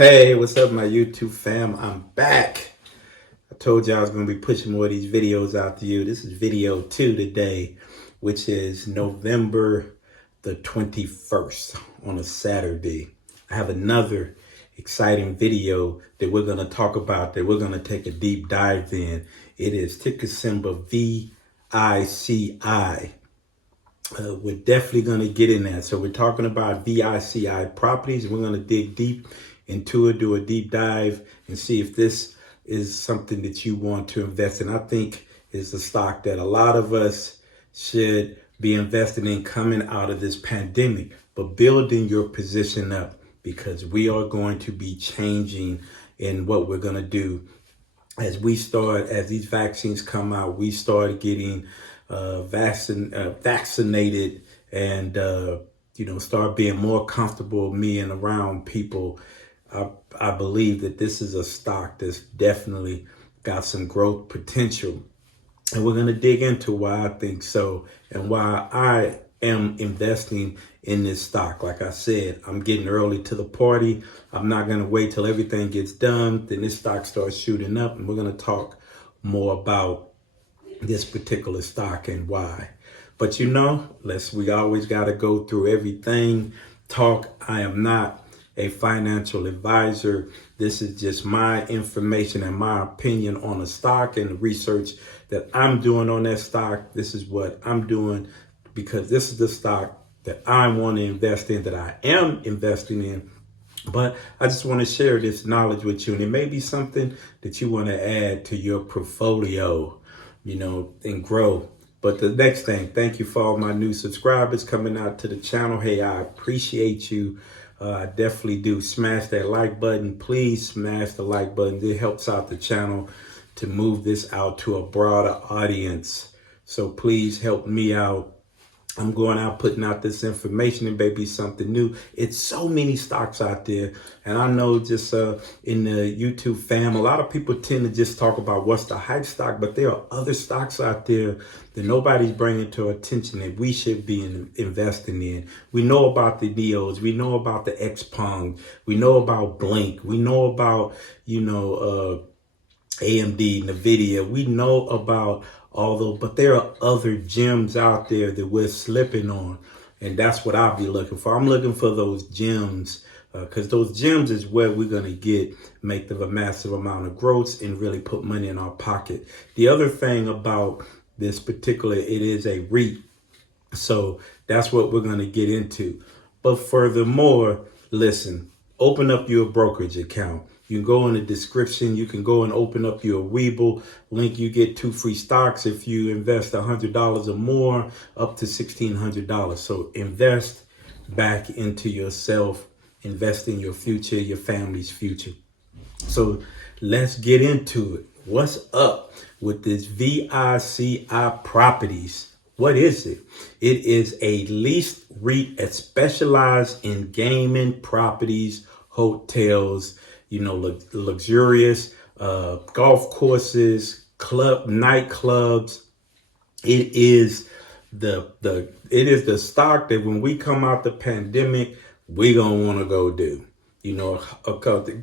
Hey, what's up, my YouTube fam? I'm back. I told you I was going to be pushing more of these videos out to you. This is video 2 today, which is November the 21st on a Saturday. I have another exciting video that we're going to talk about, that we're going to take a deep dive in. It is ticker symbol VICI. We're definitely going to get in that. So we're talking about VICI properties. We're going to dig deep into it, do a deep dive, and see if this is something that you want to invest in. I think it's a stock that a lot of us should be investing in coming out of this pandemic, but building your position up, because we are going to be changing in what we're going to do as these vaccines come out. We start getting vaccinated and start being more comfortable being around people. I believe that this is a stock that's definitely got some growth potential, and we're going to dig into why I think so and why I am investing in this stock. Like I said, I'm getting early to the party. I'm not going to wait till everything gets done, then this stock starts shooting up, and we're going to talk more about this particular stock and why. But we always got to go through everything. I am not a financial advisor. This is just my information and my opinion on a stock and the research that I'm doing on that stock. This is what I'm doing because this is the stock that I want to invest in, that I am investing in. But I just want to share this knowledge with you, and it may be something that you want to add to your portfolio, and grow. But the next thing, thank you for all my new subscribers coming out to the channel. Hey, I appreciate you. I definitely do. Smash that like button. Please smash the like button. It helps out the channel to move this out to a broader audience. So please help me out. I'm going out putting out this information, and maybe something new. It's so many stocks out there. And I know just in the YouTube fam, a lot of people tend to just talk about what's the hype stock, but there are other stocks out there that nobody's bringing to attention that we should be investing in. We know about the NEOs. We know about the XPong. We know about Blink. We know about, AMD, NVIDIA. We know about but there are other gems out there that we're slipping on. And that's what I'll be looking for. I'm looking for those gems because those gems is where we're going to make a massive amount of growth and really put money in our pocket. The other thing about this particular, it is a REIT. So that's what we're going to get into. But furthermore, listen, open up your brokerage account. You can go in the description. You can go and open up your Webull Link. You get 2 free stocks if you invest $100 or more, up to $1,600. So invest back into yourself. Invest in your future, your family's future. So let's get into it. What's up with this VICI properties? What is it? It is a leased REIT that specializes in gaming properties, hotels, luxurious golf courses, nightclubs. It is the stock that when we come out the pandemic, we gonna want to go do. The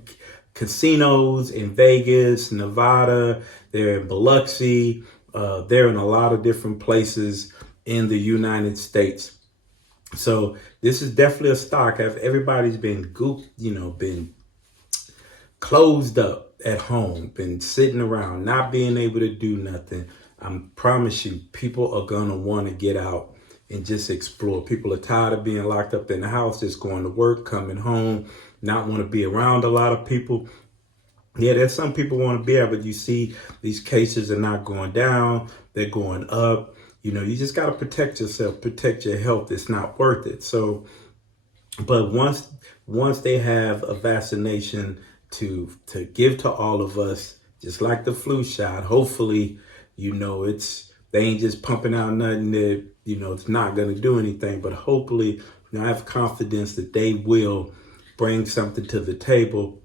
casinos in Vegas, Nevada, they're in Biloxi, they're in a lot of different places in the United States. So this is definitely a stock. Everybody's been been closed up at home, been sitting around, not being able to do nothing. I promise you, people are going to want to get out and just explore. People are tired of being locked up in the house, just going to work, coming home, not want to be around a lot of people. Yeah, there's some people want to be there, but you see these cases are not going down, they're going up. You just got to protect yourself, protect your health. It's not worth it. So, but once they have a vaccination to give to all of us, just like the flu shot, hopefully, they ain't just pumping out nothing that, it's not going to do anything. But hopefully, I have confidence that they will bring something to the table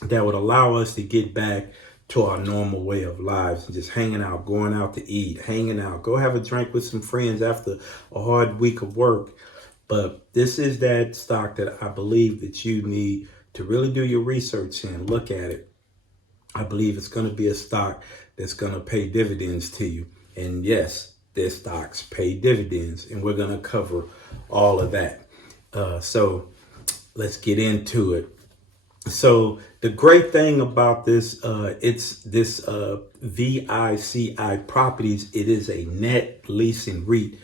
that would allow us to get back to our normal way of lives and just hanging out, going out to eat, hanging out, go have a drink with some friends after a hard week of work. But this is that stock that I believe that you need to really do your research and look at it, I believe it's going to be a stock that's going to pay dividends to you. And yes, their stocks pay dividends, and we're going to cover all of that. So let's get into it. So the great thing about this, it's this VICI Properties. It is a net leasing REIT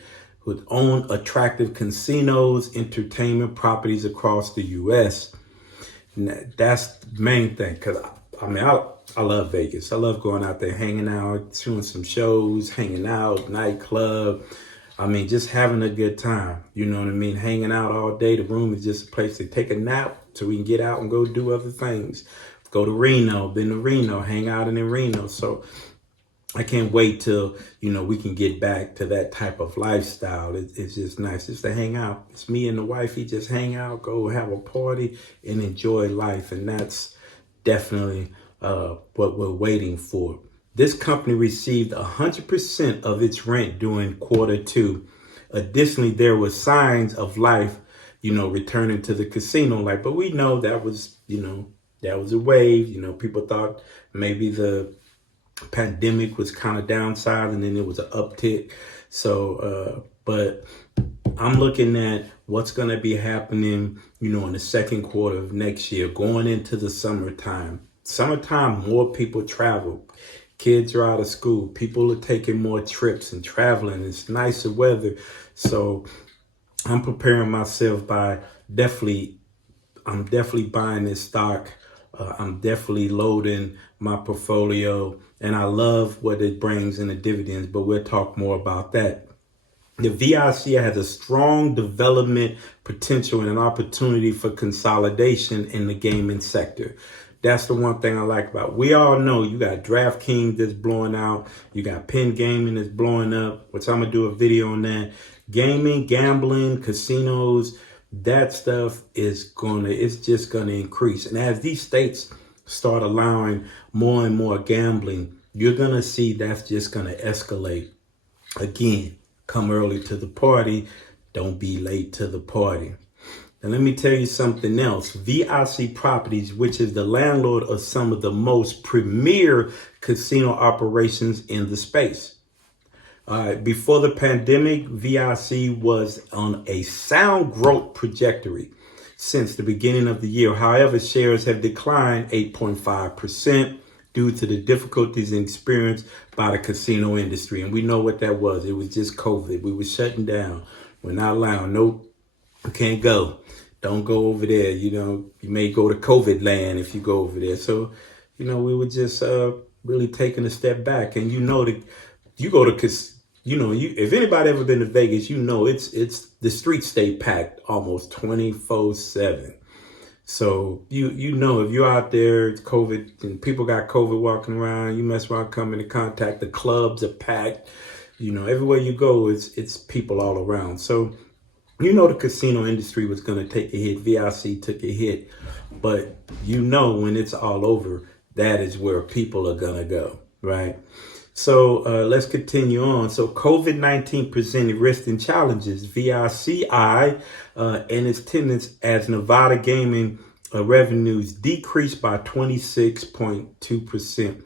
with own attractive casinos, entertainment properties across the U.S. And that's the main thing, because I love Vegas. I love going out there, hanging out, doing some shows, hanging out, nightclub. Just having a good time. You know what I mean? Hanging out all day. The room is just a place to take a nap so we can get out and go do other things. Go to Reno, been to Reno, hang out in Reno. So I can't wait till, we can get back to that type of lifestyle. It's just nice just to hang out. It's me and the wifey, just hang out, go have a party and enjoy life. And that's definitely what we're waiting for. This company received 100% of its rent during Q2. Additionally, there were signs of life, returning to the casino life. But we know that was, that was a wave. People thought maybe the pandemic was kind of downside and then it was an uptick. So, but I'm looking at what's going to be happening, in the second quarter of next year, going into the summertime. Summertime, more people travel. Kids are out of school. People are taking more trips and traveling. It's nicer weather. So I'm preparing myself by I'm definitely buying this stock. I'm definitely loading my portfolio, and I love what it brings in the dividends, but we'll talk more about that. The VIC has a strong development potential and an opportunity for consolidation in the gaming sector. That's the one thing I like about it. We all know you got DraftKings that's blowing out. You got Penn Gaming that's blowing up, which I'm going to do a video on that. Gaming, gambling, casinos, that stuff it's just going to increase. And as these states start allowing more and more gambling, you're going to see that's just going to escalate. Again, come early to the party. Don't be late to the party. And let me tell you something else. VICI Properties, which is the landlord of some of the most premier casino operations in the space. Before the pandemic, VIC was on a sound growth trajectory since the beginning of the year. However, shares have declined 8.5% due to the difficulties experienced by the casino industry. And we know what that was. It was just COVID. We were shutting down. We're not allowed. Nope, you can't go. Don't go over there. You may go to COVID land if you go over there. So, we were just really taking a step back. And that you go to if anybody ever been to Vegas, it's the streets stay packed almost 24/7. So if you're out there, it's COVID and people got COVID walking around, you mess around, come into contact, the clubs are packed. Everywhere you go, it's people all around. So the casino industry was going to take a hit. VIC took a hit. But when it's all over, that is where people are going to go, right? So let's continue on. So COVID-19 presented risks and challenges. VICI and its tenants as Nevada gaming revenues decreased by 26.2%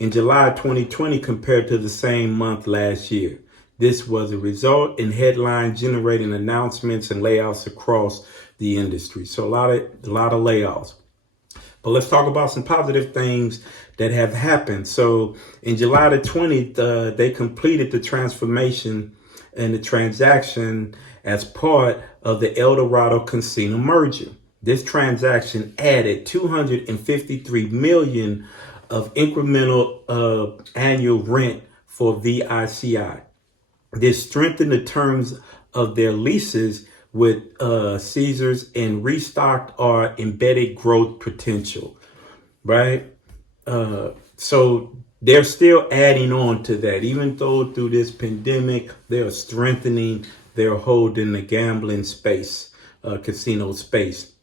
in July 2020 compared to the same month last year. This was a result in headline generating announcements and layoffs across the industry. So a lot of layoffs. But let's talk about some positive things that have happened. So in July the 20th, they completed the transformation and the transaction as part of the El Dorado Casino merger. This transaction added $253 million of incremental annual rent for VICI. This strengthened the terms of their leases with Caesars and restocked our embedded growth potential, right? So they're still adding on to that. Even though through this pandemic, they're strengthening their hold in the gambling space, casino space.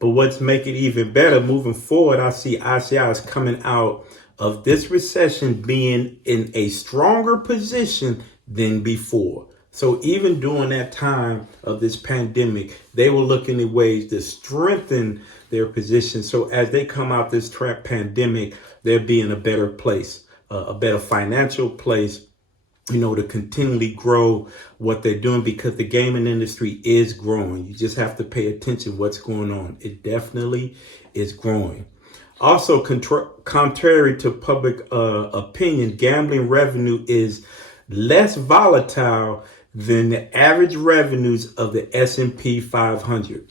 But what's making it even better moving forward, I see ICI is coming out of this recession being in a stronger position than before. So even during that time of this pandemic, they were looking at ways to strengthen their position. So as they come out this pandemic, they'll be in a better place, a better financial place, to continually grow what they're doing, because the gaming industry is growing. You just have to pay attention what's going on. It definitely is growing. Also, contrary to public opinion, gambling revenue is less volatile than the average revenues of the S&P 500.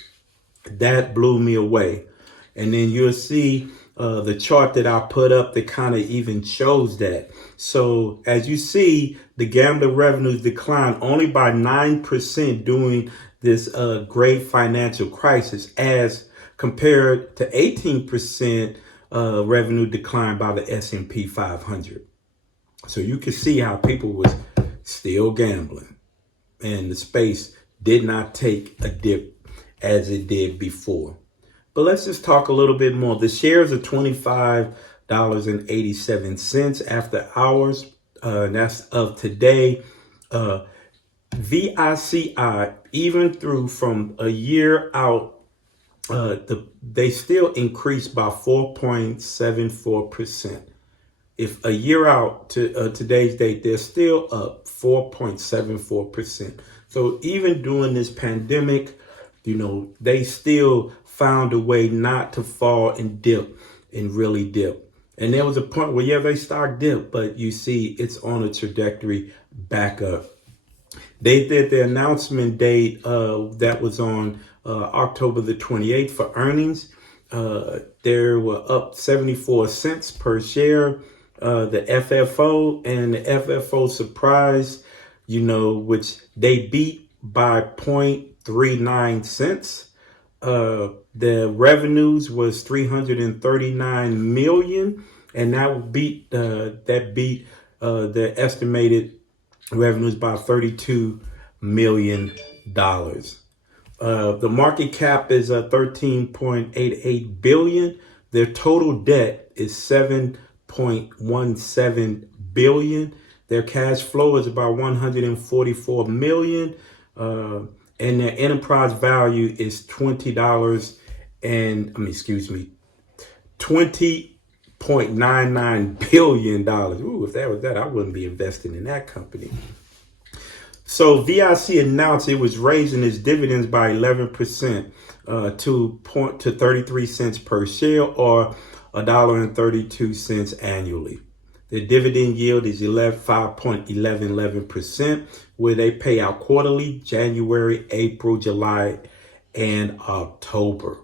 That blew me away. And then you'll see the chart that I put up that kind of even shows that. So as you see, the gambling revenues declined only by 9% during this great financial crisis, as compared to 18% revenue decline by the S&P 500. So you can see how people was still gambling, and the space did not take a dip as it did before. But let's just talk a little bit more. The shares are $25.87 after hours. That's of today. VICI, even through from a year out, they still increased by 4.74%. If a year out to today's date, they're still up 4.74%. So even during this pandemic, they still found a way not to fall and dip and really dip. And there was a point where, yeah, they stock dipped, but you see it's on a trajectory back up. They did the announcement date that was on October the 28th for earnings. They were up 74 cents per share. The FFO and the FFO surprise, which they beat by 0.39 cents. The revenues was 339 million, and that beat the estimated revenues by $32 million. The market cap is 13.88 billion. Their total debt is 7.17 billion. Their cash flow is about 144 million. And their enterprise value is $20.99 billion. Ooh, if that was that, I wouldn't be investing in that company. So VIC announced it was raising its dividends by 11% to 33 cents per share, or $1.32 annually. The dividend yield is 5.11%, where they pay out quarterly: January, April, July, and October.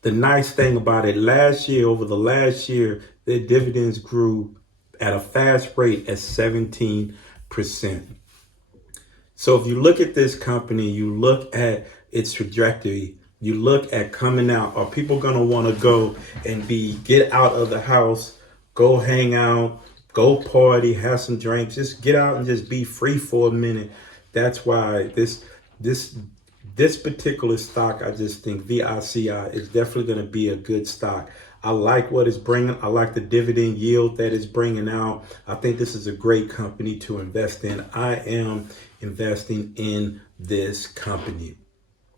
The nice thing about it, over the last year, their dividends grew at a fast rate at 17%. So if you look at this company, you look at its trajectory, you look at coming out, are people going to want to go and get out of the house, go hang out, go party, have some drinks, just get out and just be free for a minute? That's why this particular stock, I just think VICI is definitely going to be a good stock. I like what it's bringing. I like the dividend yield that it's bringing out. I think this is a great company to invest in. I am investing in this company.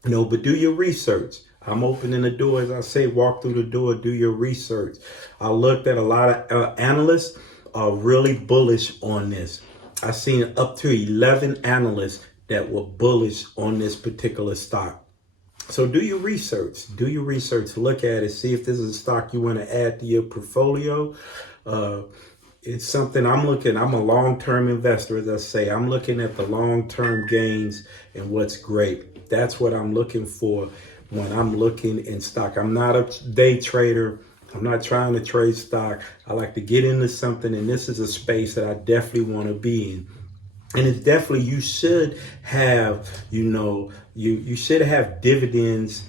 But do your research. I'm opening the door, as I say, walk through the door, do your research. I looked at a lot of analysts are really bullish on this. I've seen up to 11 analysts that were bullish on this particular stock. So do your research. Look at it. See if this is a stock you want to add to your portfolio. It's something I'm a long-term investor, as I say. I'm looking at the long-term gains and what's great. That's what I'm looking for when I'm looking in stock. I'm not a day trader. I'm not trying to trade stock. I like to get into something, and this is a space that I definitely want to be in. And it's definitely, you should have, you should have dividends,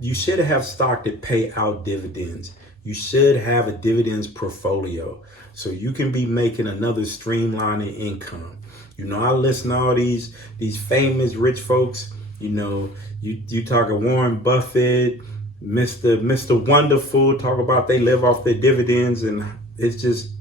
you should have stock that pay out dividends. You should have a dividends portfolio so you can be making another streamline of income. I listen to all these famous rich folks, you talk of Warren Buffett, Mr. Wonderful, talk about they live off their dividends, and it's just,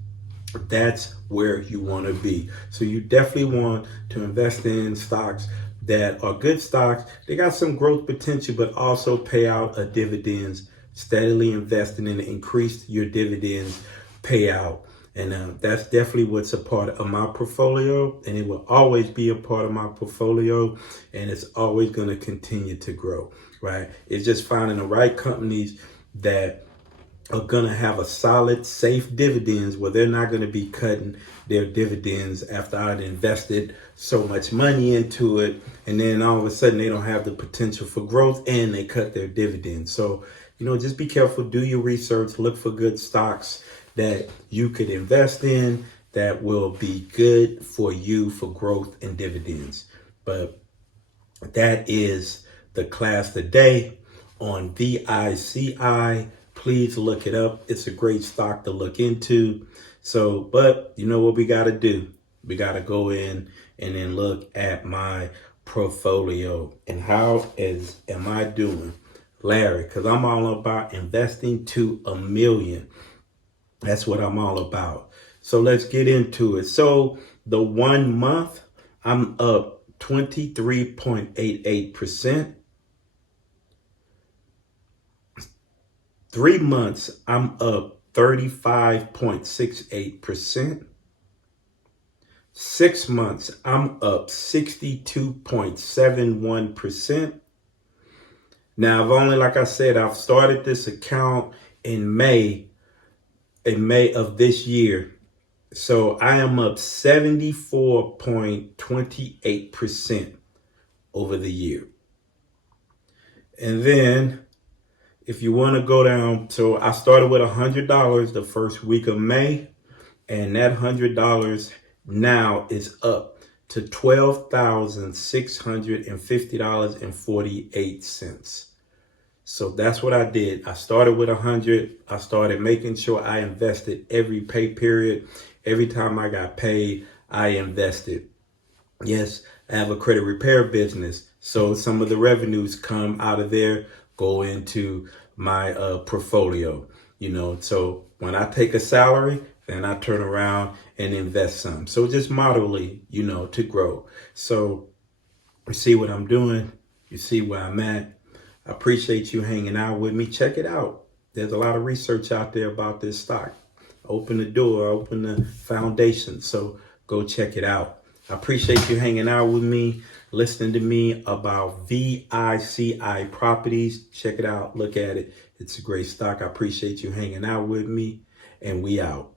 that's where you want to be. So you definitely want to invest in stocks that are good stocks. They got some growth potential, but also pay out a dividends, steadily investing in increase your dividends payout. And that's definitely what's a part of my portfolio, and it will always be a part of my portfolio, and it's always going to continue to grow, right? It's just finding the right companies that are going to have a solid, safe dividends where they're not going to be cutting their dividends after I'd invested so much money into it. And then all of a sudden they don't have the potential for growth and they cut their dividends. So, just be careful, do your research, look for good stocks that you could invest in that will be good for you for growth and dividends. But that is the class today on VICI. Please look it up. It's a great stock to look into. So, but you know what we got to do? We got to go in and then look at my portfolio and am I doing, Larry? Because I'm all about investing to $1 million. That's what I'm all about. So let's get into it. So the 1 month, I'm up 23.88%. 3 months, I'm up 35.68%. 6 months, I'm up 62.71%. Now, I've started this account in May of this year. So I am up 74.28% over the year. And then if you want to go down, so I started with $100 the first week of May, and that $100 now is up to $12,650.48. So that's what I did. I started with 100. I started making sure I invested every pay period. Every time I got paid, I invested. Yes, I have a credit repair business. So some of the revenues come out of there, go into my portfolio, So when I take a salary, then I turn around and invest some. So just moderately, to grow. So you see what I'm doing. You see where I'm at. I appreciate you hanging out with me. Check it out. There's a lot of research out there about this stock. Open the door, open the foundation. So go check it out. I appreciate you hanging out with me, listening to me about VICI properties. Check it out. Look at it. It's a great stock. I appreciate you hanging out with me, and we out.